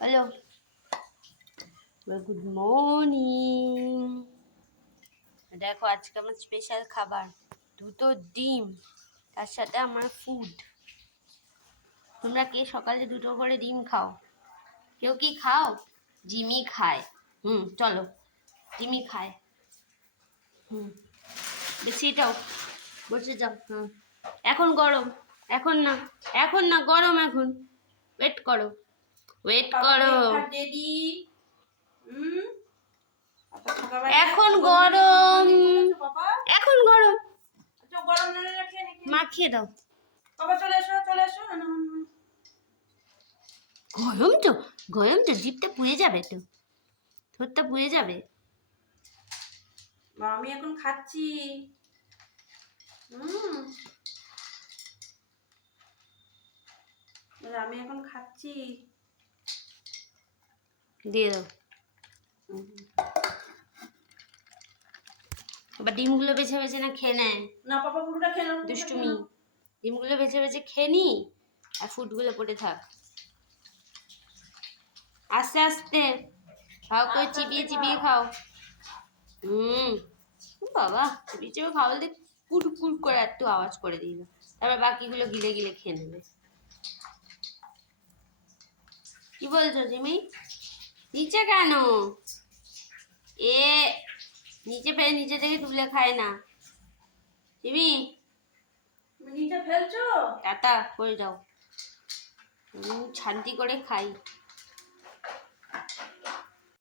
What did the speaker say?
Hello, good morning. দেখো আজকে আমার স্পেশাল খাবার, দুটো ডিম, তার সাথে আমার ফুড। তোমরা কে সকালে দুটো করে ডিম খাও? কেউ কি খাও? জিমি খায়। চলো, জিমি খায়। বেশিটাও বসে যাও। এখন গরম, এখন না, এখন না, গরম এখন। ওয়েট করো, ওয়েট করো। এখন গরম, এখন গরম। মাখিয়ে দাও। গরম তো, গরম তো, জিভটা পুড়ে যাবে তো, ঠোঁটটা পুড়ে যাবে। আমি এখন খাচ্ছি। আমি এখন খাচ্ছি। দিয়ে দাও। এবার ডিমগুলো বেছে বেছে না খেয়ে নেয়। না পাপা পুরোটা খেয়ে নাও। দুষ্টুমি। ডিমগুলো বেছে বেছে খেয়ে নি, আর ফুডগুলো পড়ে থাক। আস্তে আস্তে খাও, করে চিবিয়ে চিবিয়ে খাও। বাবা, চিবিয়ে চিবিয়ে খাওয়ালে কুট কুট করে একটু আওয়াজ করে দিল, তারপর বাকিগুলো গিলে গিলে খেয়ে নেবে। কি বলছো জিমি? নিচে কেন? এ নিচে ফেলে নিচে থেকে তুলে খায় না। জিমি, নিচে ফেলছো? টাটা করে যাও। শান্তি করে খাই।